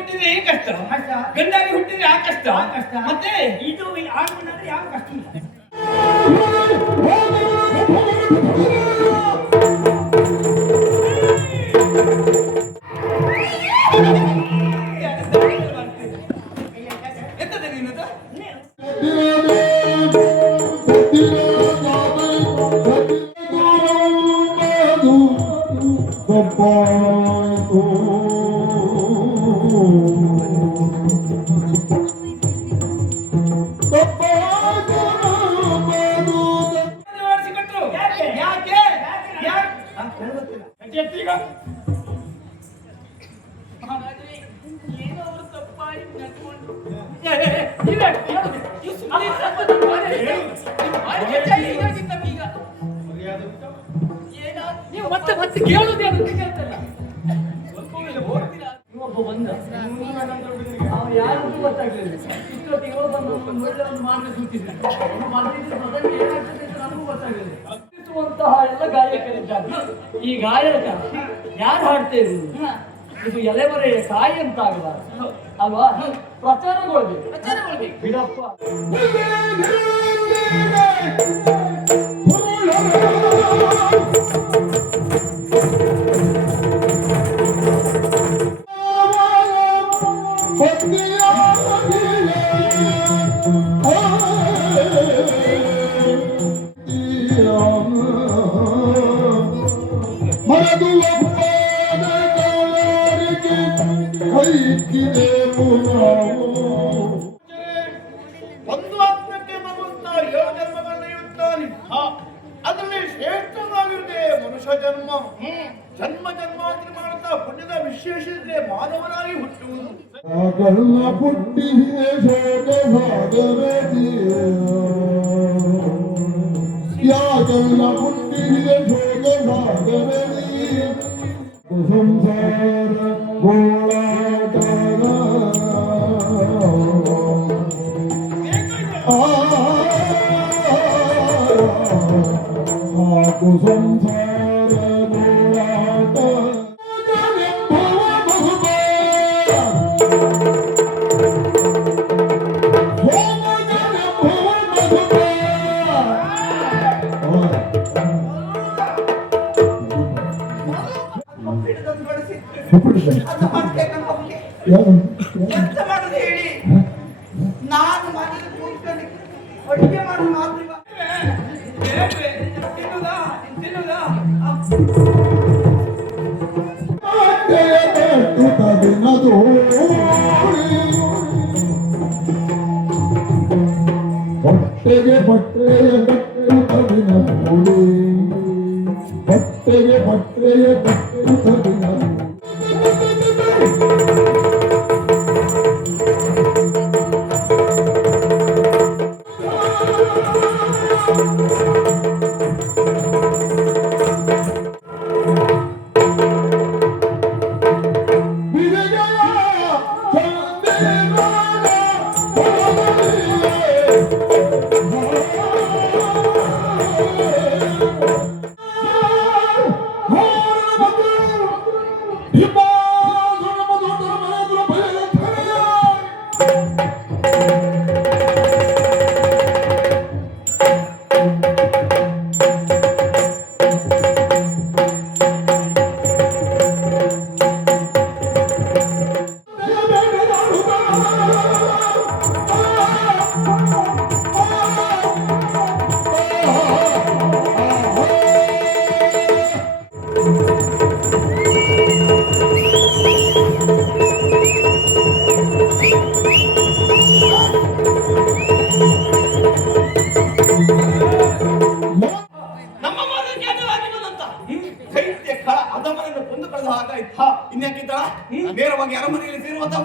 ಹುಟ್ಟಿದ್ರೆ ಈ ಕಷ್ಟ, ಗಂಡಾಗಿ ಹುಟ್ಟಿದ್ರೆ ಆ ಕಷ್ಟ, ಮತ್ತೆ ಇದು ಆಗುಂಡ್ರೆ ಯಾವ ಕಷ್ಟ ಇಲ್ಲ. ಎಂತದ ನೀನದು? ನೀವು ಮತ್ತೆ ಮತ್ತೆ ಕೇಳುವುದೇನು ಕೇಳ್ತಲ್ಲ. ಒಬ್ಬ ಬಂದ, ಯಾರು ಗೊತ್ತಾಗ್ಲಿಲ್ಲ. ಇಷ್ಟೊತ್ತಿಗೆ ಒಂದು ಒಳ್ಳೆ ಒಂದು ಮಾರ್ಗ ಸೂಚಿಸಿದ, ಏನಾಗ್ತದೆ ಅಂತ ನನಗೂ ಗೊತ್ತಾಗಲಿಲ್ಲ. ಎಲ್ಲ ಗಾಯಕರಿದ್ದಾರೆ. ಈ ಗಾಯಕ ಯಾರು ಹಾಡ್ತೇವೆ, ಇದು ಎಲೆಮರೆಯ ಕಾಯಿ ಅಂತ ಆಗಬಾರ್ದು ಅಲ್ವಾ? ಪ್ರಚಾರಗೊಳ್ಬೇಕು ಬಿಡಪ್ಪ. ಒಂದು ಆತ್ಮಕ್ಕೆ ಭಗವಂತ 7 ಜನ್ಮಗಳನ್ನ ಇರುತ್ತಾನೆ. ಅದರಲ್ಲಿ ಶ್ರೇಷ್ಠವಾಗಿರುವುದೇ ಮನುಷ್ಯ ಜನ್ಮ. ಜನ್ಮ ಜನ್ಮಾಂತರ ಮಾಡುತ್ತಾ ಪುಣ್ಯದ ವಿಶೇಷತೆ ಮಾನವನಾಗಿ ಹುಟ್ಟುವುದು. ಎಂತ ಮಾಡುದು ಹೇಳಿ, ನಾನು ಮನೆಯಲ್ಲಿ ಕೂತ್ಕೊಂಡು ಅಡುಗೆ ಮಾಡಿ ಮಾತ್ರ ತಿನ್ನುವುದಾ? ಬಟ್ಟೆಗೆ ಬಟ್ಟೆಯ ಕಟ್ಟುತ್ತದಿನ ಮೂಡಿ, ಬಟ್ಟೆಗೆ ಬಟ್ಟೆಯ ಕಟ್ಟುತ್ತದಿನ ಇನ್ಯಾಕಿದ್ದಾಳ ನೇರವಾಗಿ ಅರಮನೆಯಲ್ಲಿ ಸೇರುವಂತ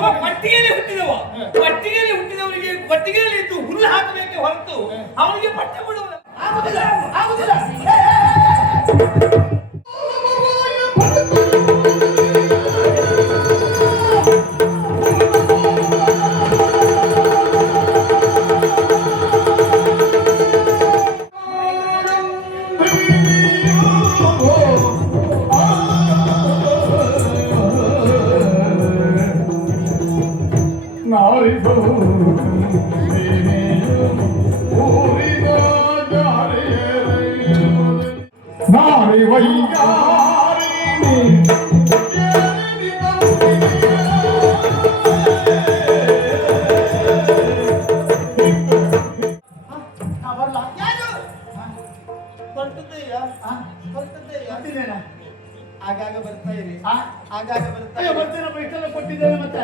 ಅವ ಪಟ್ಟಿಗೆಯಲ್ಲಿ ಹುಟ್ಟಿದವ. ಪಟ್ಟಿಗೆಯಲ್ಲಿ ಹುಟ್ಟಿದವರಿಗೆ ಪಟ್ಟಿಗೆಯಲ್ಲಿ ಇದ್ದು ಹುಲ್ಲು ಹಾಕಬೇಕೆ ಹೊರತು ಅವನಿಗೆ ಪಟ್ಟ ಬಿಡುವ ಆಗುದಿಲ್ಲ ಆಗುದಿಲ್ಲ ನಾರಿ ವೈಯಾರಿ ಆಗಾಗ ಬರ್ತಾ ಇರಿ ಆಗಾಗ ಬರ್ತಾ ಬರ್ತೇನಪ್ಪ ಇಷ್ಟೆಲ್ಲ ಕೊಟ್ಟಿದ್ದೇನೆ ಮತ್ತೆ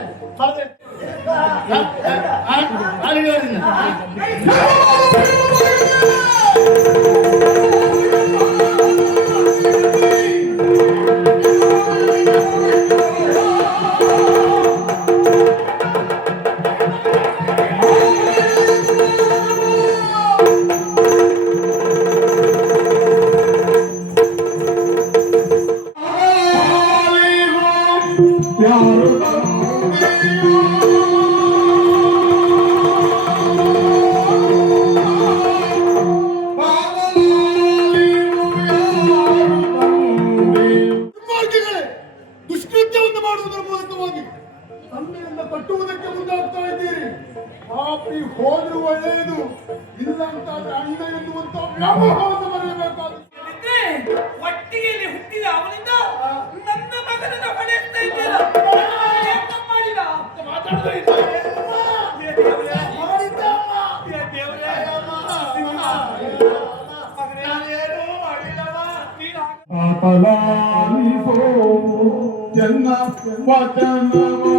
ಯಾರು ದುಷ್ಕೃತ್ಯವನ್ನು ಮಾಡುವುದರ ಮೂಲಕವಾಗಿ ತಂದೆಯಿಂದ ಕಟ್ಟುವುದಕ್ಕೆ ಮುಂದಾಗ್ತಾ ಇದ್ದೀರಿ. ಪಾಪಿ ಹೋದ್ರು ಒಳ್ಳೆಯದು, ಇಲ್ಲ ಅಂತ ಅಣ್ಣ ಎನ್ನುವಂತ ವ್ಯಾಮೋಹವನ್ನು ಬರೆಯಬೇಕಾದ ಒಟ್ಟಿಗೆಯಲ್ಲಿ ಹುಟ್ಟಿದ ಅವನಿಂದ ನನ್ನ ಮಗನನ್ನು ಹೊಡೆಯುತ್ತಾ ಇದ್ದೀರಾ? ಮಾಡಿಲ್ಲ ಆತಲಾಲಿಸೋ ಜನ್ನ ವಚನವಾ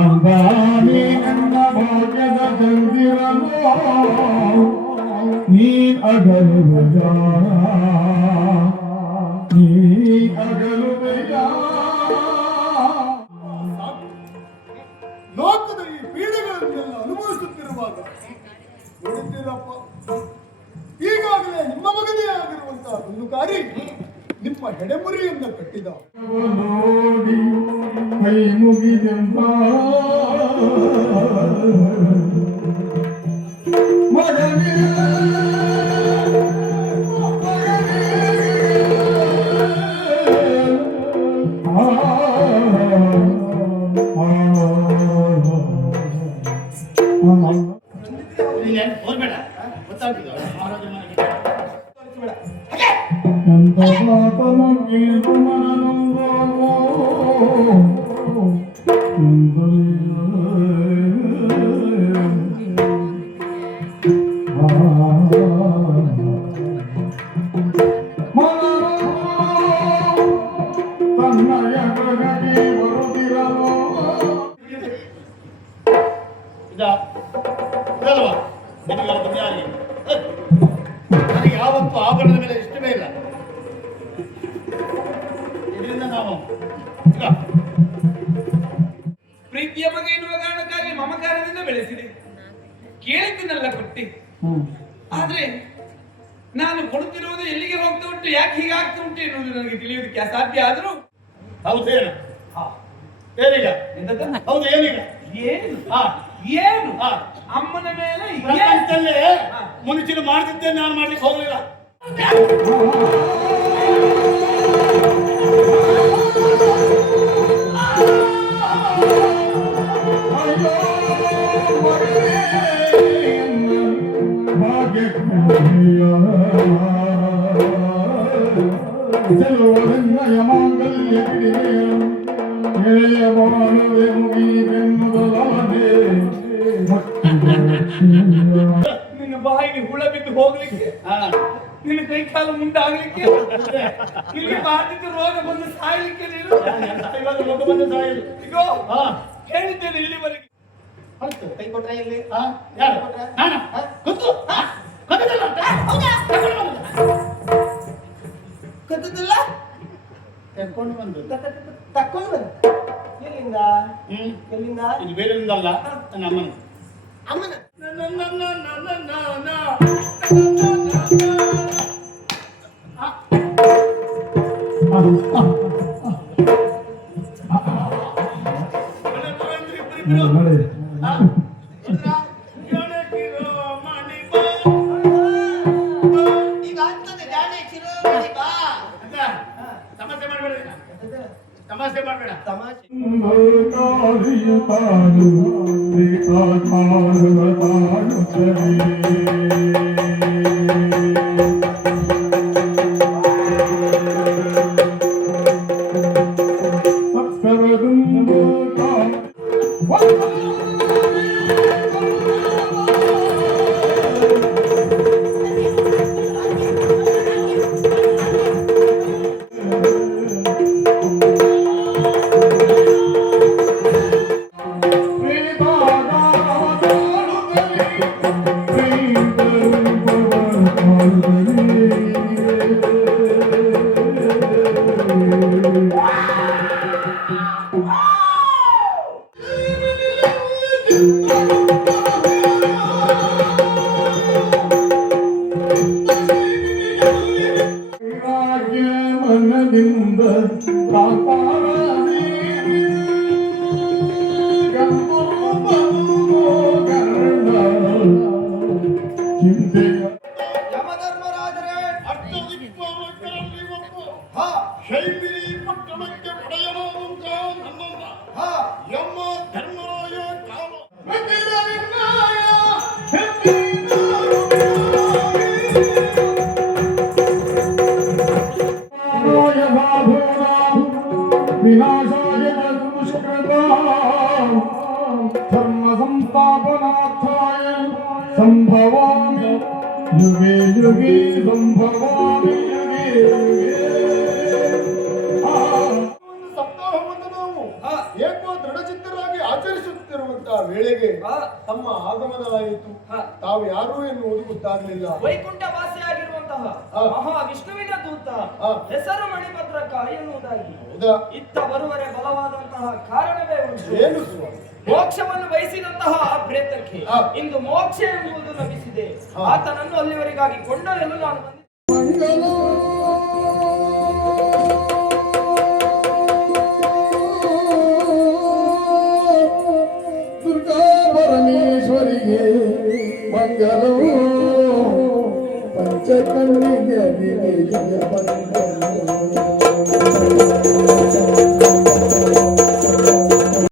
ಅಂದಾನಿ ನನ್ನ ಭಾಗ್ಯದ ಚಂದಿರನು ನೀ ಅಗಲು ನೀ ಅಗಲು ಲೋಕದ ಈ ಪೀಡೆಗಳನ್ನೆಲ್ಲ ಅನುಭವಿಸುತ್ತಿರುವಾಗ ನೋಡುತ್ತೀರಪ್ಪ, ಈಗಾಗಲೇ ನಿಮ್ಮ ಮಗನೇ ಆಗಿರುವಂತಹ ಹುಲ್ಲುಕಾರಿ ನಿಮ್ಮ ಹೆಡೆಮುರಿಯಿಂದ ಕಟ್ಟಿದ ನೋಡಿ ಕೈ ಮುಗಿದೆಂಬ ಮಗನೇ ಹೋಗ್ಬೇಡ ಗೊತ್ತಾಗ್ತದೆ ಎಂತ ಪಾಪನು ಮನನೊಂದು ತನ್ನಯ ಗಗಗೆ ಬರುತ್ತಿರಲು ನನಗೆ ಯಾವತ್ತೂ ಆಭರಣದ ಮೇಲೆ ಇಷ್ಟವೇ ಇಲ್ಲ. ಇದರಿಂದ ನಾವು ಪ್ರೀತಿಯ ಮಗ ಎನ್ನುವ ಕಾರಣಕ್ಕಾಗಿ ಮಮಕಾರದಿಂದ ಬೆಳೆಸಿದೆ, ಕೇಳಿದ್ದನ್ನೆಲ್ಲ ಕೊಟ್ಟೆ. ಆದ್ರೆ ನಾನು ಕೊಡುತ್ತಿರುವುದು ಎಲ್ಲಿಗೆ ಹೋಗ್ತಾ ಉಂಟು, ಯಾಕೆ ಹೀಗಾಗ್ತಾ ಉಂಟು ಎನ್ನುವುದು ನನಗೆ ತಿಳಿಯುವುದಕ್ಕೆ ಅಸಾಧ್ಯ. ಆದರೂ ಹೌದೇನು ಏನೀಗ ಹೌದು ಏನೀಗ ಏನು ಏನು ಅಮ್ಮನ ಮೇಲೆ ಪ್ರಪಂಚದಲ್ಲೇ ಮನುಷ್ಯನು ಮಾಡ್ತಿದ್ದೇನೆ, ನಾನು ಮಾಡ್ಲಿಕ್ಕೆ ಹೋಗಲಿಲ್ಲ. ನಿನ್ನ ಬಾಯಿಗೆ ಹುಳ ಬಿದ್ದು ಹೋಗ್ಲಿಕ್ಕೆ ನಿನ್ನ ಕೈ ಕಾಲು ಮುಂದಾಗ್ಲಿಕ್ಕೆ ಇಲ್ಲಿ ಬಾಧಿತ ರೋಗ ಬಂದು ಸಾಯ್ಲಿಕ್ಕೆ ನೀನು ಇವಾಗ ಮಗ ಬಂದು ಸಾಯಲು. ಇಗೋ ಹಾ ಹೇಳಿದ್ದೇನೆ ಇಲ್ಲಿವರೆಗೆ. ಆಯ್ತು. ಕೈ ಕೊಟ್ರ ಇಲ್ಲಿ ಹಾ ಯಾರು ನಾನಾ? ಗೊತ್ತು ಗೊತ್ತಿಲ್ಲ. ಕದ್ದದಿಲ್ಲ ತೆಕ್ಕೊಂಡು ಬಂದು ತಕ್ಕೊಂಡು ಬರ ಎಲ್ಲಿಂದ ಎಲ್ಲಿಂದ ಇದು ಬೇರೆಯಿಂದಲ್ಲ ನನ್ನ ಅಮ್ಮನ. ಅಮ್ಮನ ಈಗ ಆಗ್ತದೆ ಗಾಡಿ ಚಿರೋಮಣಿ ಬಾ ತಮಾಷೆ ಮಾಡಬೇಡ, ತಮಾಷೆ ಮಾಡಬೇಡ. ತಮಾಷೆ ಮನದಿಂದ ಯಮಧರ್ಮರಾಜರೇ ಅಷ್ಟದಿಕ್ಪಾಲಕರಲ್ಲಿ ಒಬ್ಬ ಹಾ ಶೈಬಿರಿ ಪಟ್ಟಣಕ್ಕೆ ಒಡೆಯನಾದಂತ ನನ್ನನ್ನ ಹಾ ಯಮ ಧರ್ಮರಾಯ ಕಾಲ ವಿನಾಶಾಯ ಧರ್ಮ ಸಂಸ್ಥಾಪನಾರ್ಥಾಯ ಸಂಭವಾಮಿ ಯುಗೆ ಯುಗೆ ಸಂಭವಾಮಿ ಯುಗೆ ಯುಗೆ. ಸಪ್ತಾಹವನ್ನು ನಾವು ಹಾ. ಏಕೋ ದೃಢಚಿತ್ತರಾಗಿ ಆಚರಿಸುತ್ತಿರುವಂತಹ ವೇಳೆಗೆ ಹಾ. ತಮ್ಮ ಆಗಮನವಾಯಿತು. ಹಾ. ತಾವು ಯಾರು ಎನ್ನುವುದು ಗೊತ್ತಾಗಲಿಲ್ಲ. ವೈಕುಂಠ ವಾಸಿಯಾಗಿರುವಂತಹ ಹಾ. ಮಹಾ ವಿಷ್ಣುವಿನ ದೂತ ಹಾ. ಹೆಸರು ಮಣಿಭದ್ರಕ ಎನ್ನುವುದಾಗಿ ಹೌದಾ? ಇತ್ತ ಬರುವರೆ ಬಲವಾದಂತಹ ಕಾರಣವೇ ಉಂಟು. ಏನು ಸ್ವಾಮಿ? ಮೋಕ್ಷವನ್ನು ಬಯಸಿದಂತಹ ಆ ಪ್ರೇತಕ್ಕೆ ಹಾ. ಇಂದು ಮೋಕ್ಷ ಎಂಬುದು ಲಭಿಸಿದೆ. ಹಾ. ಆತನನ್ನು ಅಲ್ಲಿವರೆಗಾಗಿ ಕೊಂಡೊಯ್ಯಲು ನಾನು ಬಂದೆ. ದುರ್ಗಾ ಪರಮೇಶ್ವರಿಗೆ ಮಂಗಲವು ಪಂಚಕಣ್ಣಿಗೆ ಜಯ